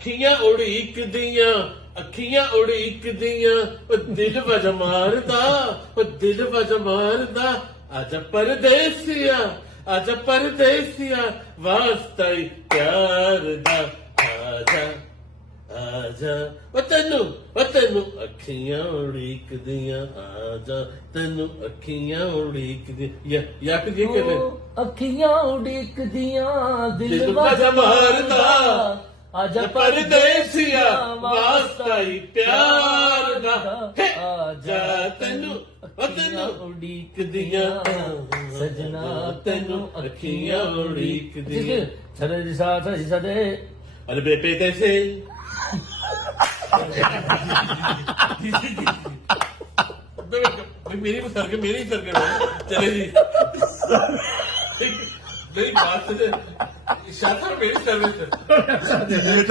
ਅੱਖੀਆਂ ਉਡੀਕਦੀਆਂ ਅੱਖੀਆਂ ਉਡੀਕਦੀਆਂ ਉਹ ਦਿਲ ਵਜ ਮਾਰਦਾ ਉਹ ਦਿਲ ਵਜ ਮਾਰਦਾ ਆਜਾ ਪਰਦੇਸੀਆ ਆਜਾ ਪਰਦੇਸੀਆ ਵਾਸਤਾ ਹੀ ਪਿਆਰ ਦਾ ਆਜਾ ਆਜਾ ਉਹ ਤੈਨੂੰ ਅੱਖੀਆਂ ਉਡੀਕਦੀਆਂ ਆਜਾ ਤੈਨੂੰ ਅੱਖੀਆਂ ਉਡੀਕਦੀਆਂ ਯਾਕ ਜੀ ਕਰੇ ਅੱਖੀਆਂ ਉਡੀਕਦੀਆਂ ਦਿਲ ਦਿਲ ਵਜ ਵਜ ਮਾਰਦਾ ਆਜਾ ਪਰਦੇਸੀਆ ਵਾਸਤਾ ਹੀ ਪਿਆਰ ਦਾ ਆਜਾ ਤੈਨੂੰ ਉਡੀਕਦੀਆਂ ਸਜਣਾ ਤੈਨੂੰ ਅੱਖੀਆਂ ਉਡੀਕਦੀਆਂ ਛੜੇ ਦੀ ਸਾਥ ਅਸੀਂ ਸਾਡੇ ਅਰੇ ਬੇਪੇ ਕੈਸੇ मेरी सर चले जी मेरी बात शायद मेरी सर्विस